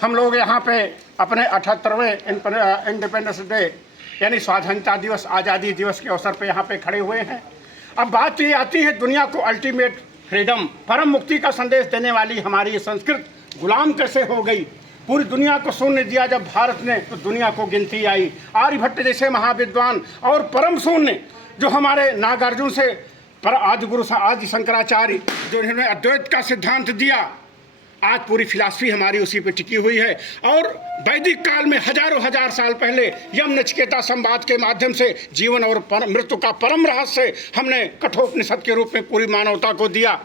हम लोग यहाँ पे अपने 78वें इंडिपेंडेंस डे यानी स्वाधीनता दिवस, आज़ादी दिवस के अवसर पे यहाँ पे खड़े हुए हैं। अब बात ये आती है, दुनिया को अल्टीमेट फ्रीडम, परम मुक्ति का संदेश देने वाली हमारी ये संस्कृत गुलाम कैसे हो गई। पूरी दुनिया को शून्य दिया जब भारत ने, तो दुनिया को गिनती आई। आर्यभट्ट जैसे महाविद्वान और परम शून्य जो हमारे नागार्जुन से पर आदिगुरु आदि शंकराचार्य जो इन्होंने अद्वैत का सिद्धांत दिया, आज पूरी फिलॉसफी हमारी उसी पे टिकी हुई है। और वैदिक काल में हजारों हजार साल पहले यम नचिकेता संवाद के माध्यम से जीवन और मृत्यु का परम रहस्य हमने कठोपनिषद के रूप में पूरी मानवता को दिया।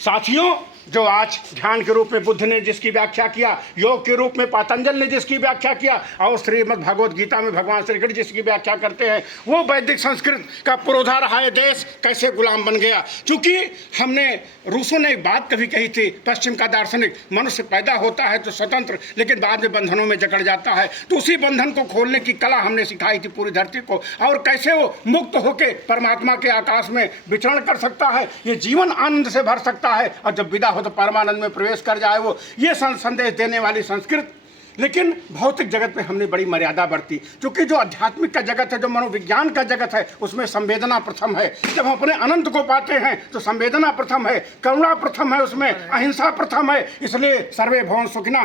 साथियों, जो आज ध्यान के रूप में बुद्ध ने जिसकी व्याख्या किया, योग के रूप में पतंजल ने जिसकी व्याख्या किया, और श्रीमद् भगवद गीता में भगवान श्री कृष्ण जिसकी व्याख्या करते हैं, वो वैदिक संस्कृत का पुरोधा रहा है देश कैसे गुलाम बन गया। क्योंकि हमने, रूसों ने एक बात कभी कही थी, पश्चिम का दार्शनिक, मनुष्य पैदा होता है तो स्वतंत्र, लेकिन बाद में बंधनों में जकड़ जाता है। तो उसी बंधन को खोलने की कला हमने सिखाई थी पूरी धरती को, और कैसे वो मुक्त होकर परमात्मा के आकाश में विचरण कर सकता है, ये जीवन आनंद से भर सकता है, और जब विदा हो तो परमानंद में प्रवेश कर जाए। वो ये संदेश देने वाली संस्कृत। लेकिन भौतिक जगत में हमने बड़ी मर्यादा बरती, क्योंकि जो आध्यात्मिक का जगत है, जो मनोविज्ञान का जगत है, उसमें संवेदना प्रथम है। जब हम अपने अनंत को पाते हैं तो संवेदना प्रथम है, करुणा प्रथम है, उसमें अहिंसा प्रथम है। इसलिए सर्वे भवन सुखिना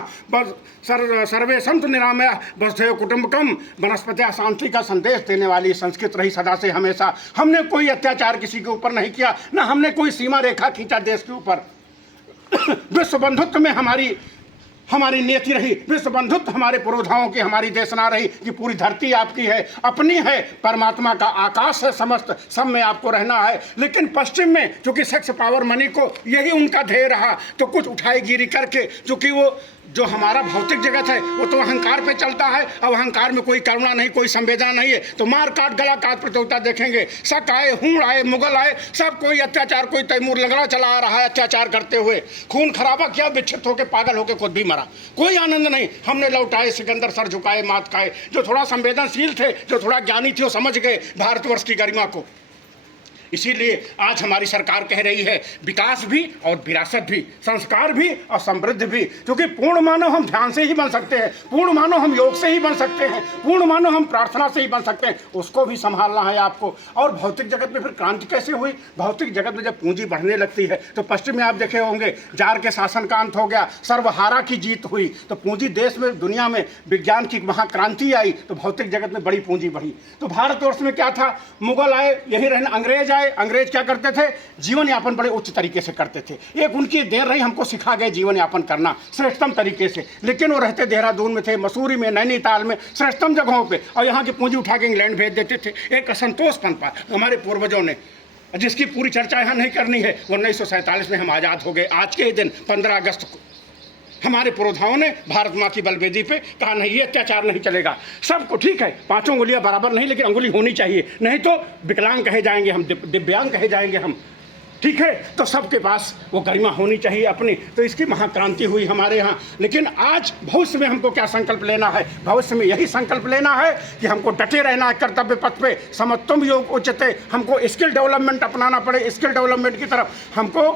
सर्वे संत निरामया वसुधैव कुटुंबकम वनस्पत्या शांति का संदेश देने वाली संस्कृत रही सदा से हमेशा। हमने कोई अत्याचार किसी के ऊपर नहीं किया, ना हमने कोई सीमा रेखा खींचा देश के ऊपर। विश्व बंधुत्व में हमारी नियति रही, विश्व बंधुत्व हमारे पुरोधाओं की हमारी देशना रही कि पूरी धरती आपकी है, अपनी है, परमात्मा का आकाश है समस्त, सब में आपको रहना है। लेकिन पश्चिम में चूंकि सेक्स पावर मनी को यही उनका ध्येय रहा, तो कुछ उठाईगिरी करके, चूंकि वो जो हमारा भौतिक जगत है वो तो अहंकार पे चलता है, अब अहंकार में कोई करुणा नहीं, कोई संवेदना नहीं है, तो मार काट गला काट प्रतियोगिता देखेंगे। शक आए, हूण आए, मुगल आए, सब कोई अत्याचार, कोई तैमूर लगड़ा चला आ रहा है अत्याचार करते हुए, खून खराबा किया, विक्षिप्त होकर पागल होकर खुद भी मरा, कोई आनंद नहीं। हमने लौटाए सिकंदर, सर झुकाए, मात खाए। जो थोड़ा संवेदनशील थे, जो थोड़ा ज्ञानी थे, वो समझ गए भारतवर्ष की गरिमा को। इसीलिए आज हमारी सरकार कह रही है विकास भी और विरासत भी, संस्कार भी और समृद्धि भी। क्योंकि पूर्ण मानव हम ध्यान से ही बन सकते हैं, पूर्ण मानव हम योग से ही बन सकते हैं, पूर्ण मानव हम प्रार्थना से ही बन सकते हैं, उसको भी संभालना है आपको। और भौतिक जगत में फिर क्रांति कैसे हुई? भौतिक जगत में जब पूंजी बढ़ने लगती है, तो पश्चिम में आप देखे होंगे जार के शासन का अंत हो गया, सर्वहारा की जीत हुई, तो पूंजी देश में, दुनिया में विज्ञान की महाक्रांति आई, तो भौतिक जगत में बड़ी पूंजी बढ़ी। तो भारतवर्ष में क्या था? मुगल आए, यही रहने, अंग्रेज आए। अंग्रेज क्या करते थे? जीवन यापन बड़े उच्च तरीके से करते थे। एक उनकी देर रही, हमको सिखा गए जीवन यापन करना श्रेष्ठतम तरीके से। लेकिन वो रहते देहरादून में थे, मसूरी में, नैनीताल में, श्रेष्ठतम जगहों पे, और यहाँ की पूंजी उठा के इंग्लैंड भेज देते थे। एक असंतोष पनपा हमारे पूर्वजों ने, जिसकी पूरी चर्चा यहाँ नहीं करनी है। 1947 में हम आज़ाद हो गए। आज के ही दिन 15 अगस्त को हमारे पुरोधाओं ने भारत माँ की बलवेदी पे कहा नहीं, ये अत्याचार नहीं चलेगा। सबको ठीक है, पांचों उंगलियां बराबर नहीं, लेकिन अंगुली होनी चाहिए, नहीं तो विकलांग कहे जाएंगे हम, दिव्यांग कहे जाएंगे हम, ठीक है। तो सबके पास वो गरिमा होनी चाहिए अपनी। तो इसकी महाक्रांति हुई हमारे यहाँ। लेकिन आज भविष्य में हमको क्या संकल्प लेना है? भविष्य में यही संकल्प लेना है कि हमको डटे रहना है कर्तव्य पथ पे। समत्वम योग उच्यते, हमको स्किल डेवलपमेंट अपनाना पड़े। स्किल डेवलपमेंट की तरफ हमको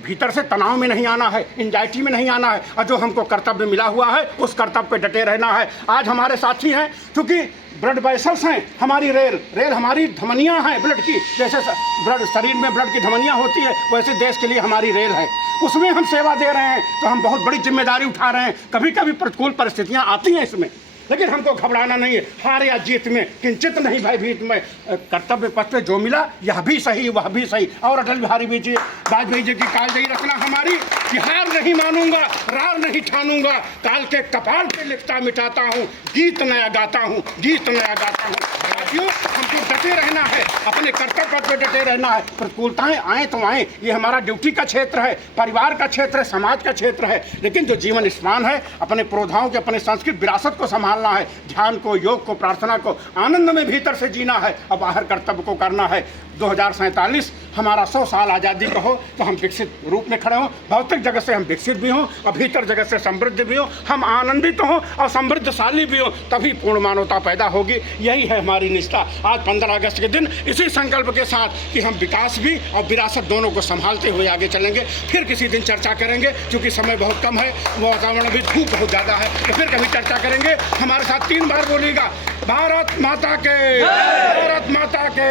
भीतर से तनाव में नहीं आना है, एंजाइटी में नहीं आना है, और जो हमको कर्तव्य मिला हुआ है उस कर्तव्य पे डटे रहना है। आज हमारे साथी हैं, क्योंकि ब्लड वेसल्स हैं, हमारी रेल हमारी धमनियां हैं ब्लड की, जैसे ब्लड शरीर में ब्लड की धमनियां होती है, वैसे देश के लिए हमारी रेल है, उसमें हम सेवा दे रहे हैं। तो हम बहुत बड़ी जिम्मेदारी उठा रहे हैं। कभी कभी प्रतिकूल परिस्थितियाँ आती हैं इसमें, लेकिन हमको घबराना नहीं है। हार या जीत में किंचित नहीं भयभीत में, कर्तव्य पथ पे जो मिला यह भी सही वह भी सही। और अटल बिहारी वाजपेयी जी की कालजयी रचना हमारी कि हार नहीं मानूंगा, रार नहीं ठानूंगा, काल के कपाल पे लिखता मिटाता हूँ, गीत नया गाता हूँ, गीत नया गाता हूँ। साथियों, हमको डटे रहना है, अपने कर्तव्य पथ पे डटे रहना है। प्रतिकूलताएं आए तो आए, ये हमारा ड्यूटी का क्षेत्र है, परिवार का क्षेत्र है, समाज का क्षेत्र है। लेकिन जो जीवन स्पान है, अपने पुरोधाओं के, अपने संस्कृत विरासत को संभालना है, ध्यान को, योग को, प्रार्थना को आनंद में भीतर से जीना है, और बाहर कर्तव्य को करना है। 2047 हमारा 100 साल आज़ादी का हो, तो हम विकसित रूप में खड़े हों, भौतिक जगत से हम विकसित भी हों और भीतर जगत से समृद्ध भी हों, हम आनंदित हों और समृद्धशाली भी हों, तभी पूर्ण मानवता पैदा होगी। यही है हमारी निष्ठा। आज 15 अगस्त के दिन इसी संकल्प के साथ कि हम विकास भी और विरासत दोनों को संभालते हुए आगे चलेंगे। फिर किसी दिन चर्चा करेंगे, क्योंकि समय बहुत कम है, वातावरण भी धूप बहुत ज़्यादा है, तो फिर कभी चर्चा करेंगे। हमारे साथ 3 बार बोलिएगा, भारत माता के, भारत माता के,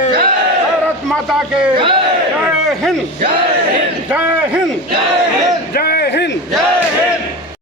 भारत माता के, जय हिंद।